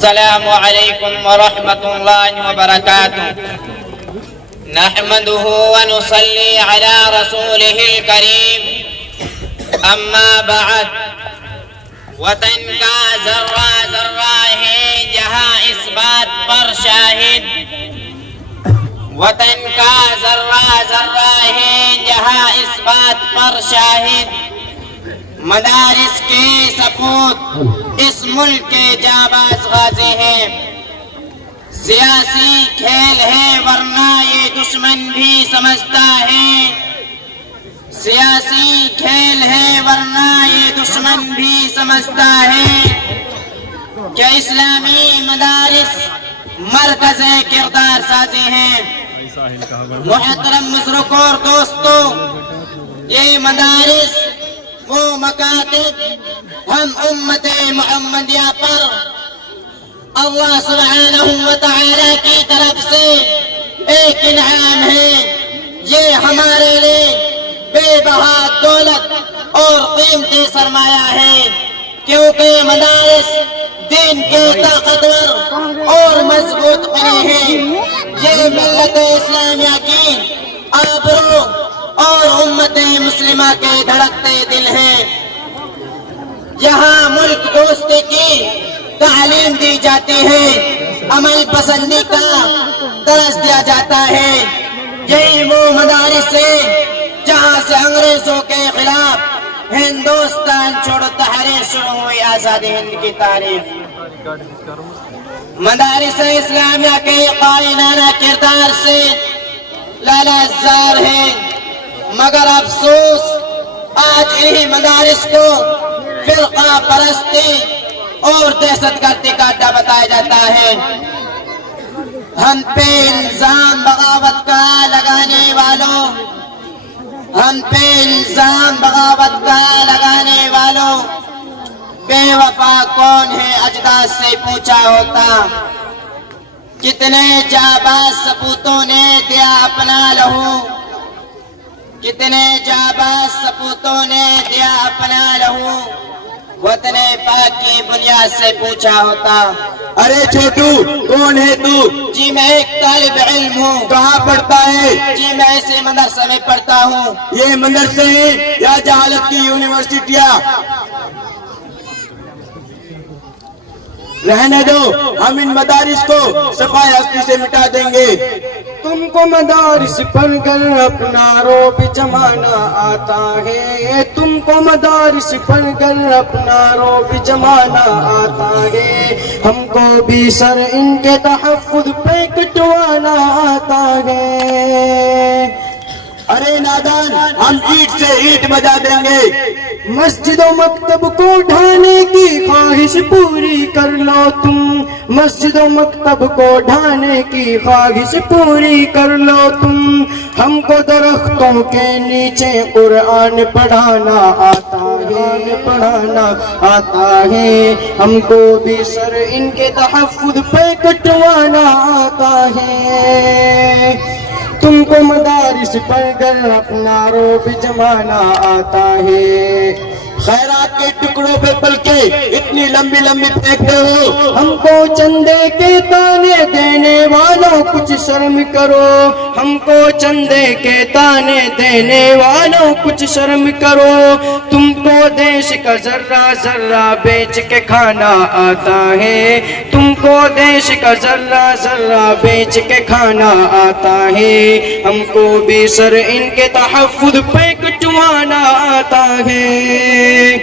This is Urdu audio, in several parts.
السلام علیکم ورحمۃ اللہ وبرکاتہ نحمده ونصلی علی رسوله الکریم اما بعد وطن کا ذرہ ذرہ ہے جہاں اس بات پر شاہد وطن کا ذرہ ذرہ ہے جہاں اس بات پر شاہد مدارس کے سپوت اس ملک کے جانباز غازی ہیں سیاسی کھیل ہے ورنہ یہ دشمن بھی سمجھتا ہے سیاسی کھیل ہے ورنہ یہ دشمن بھی سمجھتا ہے کہ اسلامی مدارس مرکز کردار سازی ہیں محترم بزرگوں اور دوستوں یہ مدارس وہ مکاتب ہم امت محمدیہ پر اللہ سبحانہ وتعالی کی طرف سے ایک انعام ہے یہ ہمارے لیے بے بہا دولت اور قیمتی سرمایہ ہے کیونکہ مدارس دین کے طاقتور اور مضبوط بنے ہیں یہ ملت اسلامیہ کی آبرو اور امت مسلمہ کے دھڑکتے دل ہیں یہاں ملک دوستی کی تعلیم دی جاتی ہے عمل پسندی کا درس دیا جاتا ہے یہی وہ مدارس ہیں جہاں سے انگریزوں کے خلاف ہندوستان چھوڑو تحریک شروع ہوئی آزادی ہند کی تاریخ مدارس اسلامیہ کے قائنانہ کردار سے لالہزار ہیں مگر افسوس آج انہی مدارس کو فرقہ پرستی اور دہشت گردی کا اڈا بتایا جاتا ہے ہم پہ الزام بغاوت کا لگانے والوں بے وفا کون ہے اجداد سے پوچھا ہوتا کتنے جانباز سپوتوں نے دیا اپنا لہو کتنے جانباز سپوتوں نے دیا اپنا لہو وطن پاک کی بنیاد سے پوچھا ہوتا ارے چھوٹو کون ہے تو؟ جی میں ایک طالب علم ہوں کہاں پڑھتا ہے؟ جی میں ایسے مدرسے میں پڑھتا ہوں یہ مدرسے ہیں یا جہالت کی یونیورسٹیاں؟ رہنے دو ہم ان مدارس کو صفائی ہستی سے مٹا دیں گے تم کو مدارس پڑھ کر اپنا روب جمانا آتا ہے تم کو مدارس پڑھ کر اپنا روب جمانا آتا ہے ہم کو بھی سر ان کے تحفظ پہ کٹوانا آتا ہے ارے نادان ہم اینٹ سے اینٹ بجا دیں گے مسجد و مکتب کو ڈھانے کی خواہش پوری کر لو تم مسجد و مکتب کو ڈھانے کی خواہش پوری کر لو تم ہم کو درختوں کے نیچے قرآن پڑھانا آتا ہے ہم کو بھی سر ان کے تحفظ پہ کٹوانا آتا ہے تم کو مدارس پڑھ کر اپنا روب جمانا آتا ہے خیرات کے ٹکڑوں پہ پل کے اتنی لمبی لمبی پھینکتے ہو ہم کو چندے کے تانے دینے والوں کچھ شرم کرو ہم کو چندے کے تانے دینے والوں کچھ شرم کرو تم کو دیش کا ذرہ ذرہ بیچ کے کھانا آتا ہے تم کو دیش کا ذرہ ذرہ بیچ کے کھانا آتا ہے ہم کو بھی سر ان کے تحفظ پہ کٹوانا آتا ہے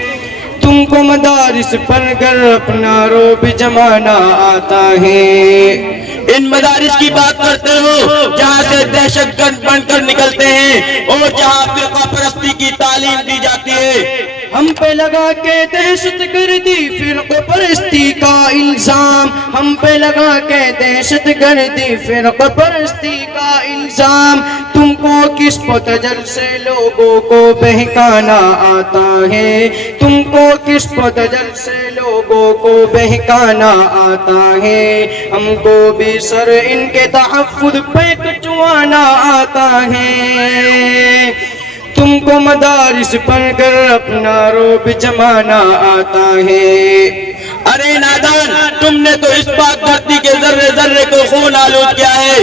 تم کو مدارس پڑھ کر اپنا روب جمانا آتا ہے ان مدارس کی بات کرتے ہو جہاں سے دہشت گرد بن کر نکلتے ہیں اور جہاں فرقہ پرستی کی تعلیم دی جاتی ہے ہم پہ لگا کے دہشت گردی فرقہ پرستی کا الزام ہم پہ لگا کے دہشت گردی فرقہ پرستی کا الزام تم کو کس پتجل سے لوگوں کو بہکانا آتا ہے تم کو کس پتجل سے لوگوں کو بہکانا آتا ہے ہم کو بھی سر ان کے تحفظ پہ کٹوانا آتا ہے تم کو مدارس پڑھ کر اپنا روب جمانا آتا ہے ارے نادان، تم نے تو اس پاک دھرتی کے ذرے ذرے کو خون آلود کیا ہے۔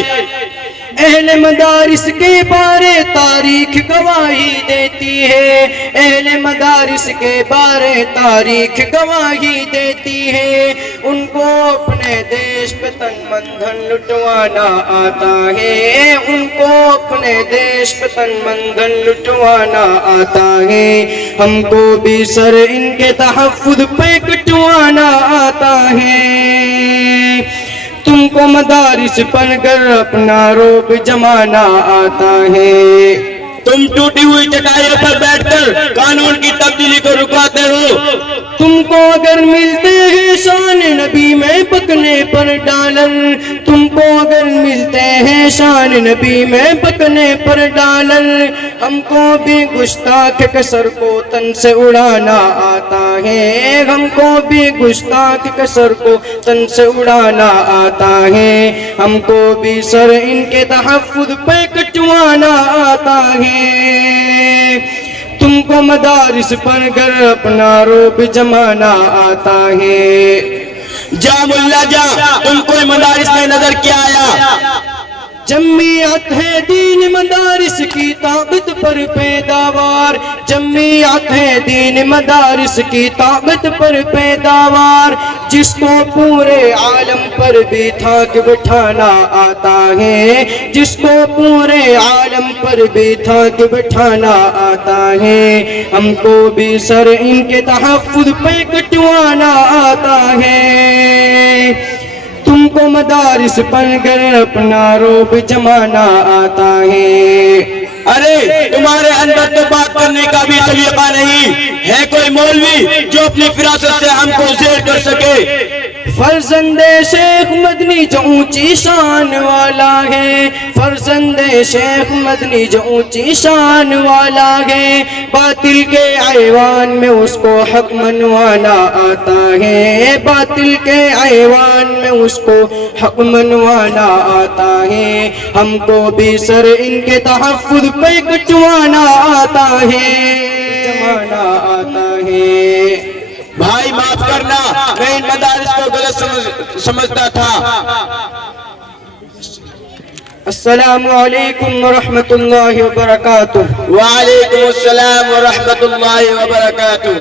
اہل مدارس کے بارے تاریخ گواہی دیتی ہے، اہل مدارس کے بارے تاریخ گواہی دیتی ہے، ان کو اپنے دیش پہ تن من دھن لٹوانا آتا ہے، ان کو اپنے دیش پہ تن من دھن لٹوانا آتا ہے، ہم کو بھی سر ان کے تحفظ پہ کٹوانا آتا ہے۔ تم کو مدارس پڑھ کر اپنا روب جمانا آتا ہے، تم ٹوٹی ہوئی چٹائیوں پر بیٹھ کر قانون کی تبدیلی کو رکاتے ہو۔ تم کو اگر ملتے ہیں شان نبی میں پکنے پر ڈالر، تم کو اگر ملتے ہیں شان نبی میں پکنے پر ڈالر، ہم کو بھی گستاخ کے سر کو تن سے اڑانا آتا ہے، ہم کو بھی گستاخ کے سر کو تن سے اڑانا آتا ہے، ہم کو بھی سر ان کے تحفظ پہ کٹوانا آتا ہے۔ تم کو مدارس پڑھ کر اپنا روب جمانا آتا ہے۔ جا ملا جا، تم کوئی مدارس میں نظر کیا آیا؟ جمعیت ہے دین مدارس کی طاقت پر پیداوار، جمعیت ہے دین مدارس کی طاقت پر پیداوار، جس کو پورے عالم پر بھی تھاک بٹھانا آتا ہے، جس کو پورے عالم پر بھی تھاک بٹھانا آتا ہے، ہم کو بھی سر ان کے تحفظ پہ کٹوانا آتا ہے۔ تم کو مدارس پڑھ کر اپنا روب جمانا آتا ہے۔ ارے تمہارے اندر تو بات کرنے کا بھی سلیقہ نہیں ہے، کوئی مولوی جو اپنی فراست سے ہم کو زیر کر سکے؟ فرزند شیخ مدنی جو اونچی شان والا ہے، فرزند شیخ مدنی جو اونچی شان والا ہے، باطل کے ایوان میں اس کو حق منوانا آتا ہے، باطل کے ایوان میں اس کو حق منوانا آتا ہے، ہم کو بھی سر ان کے تحفظ پہ کٹوانا آتا ہے، جمانا آتا ہے۔ بھائی معاف کرنا، میں ان مدارس کو غلط سمجھتا تھا۔ السلام علیکم ورحمۃ اللہ وبرکاتہ۔ وعلیکم السلام ورحمۃ اللہ وبرکاتہ۔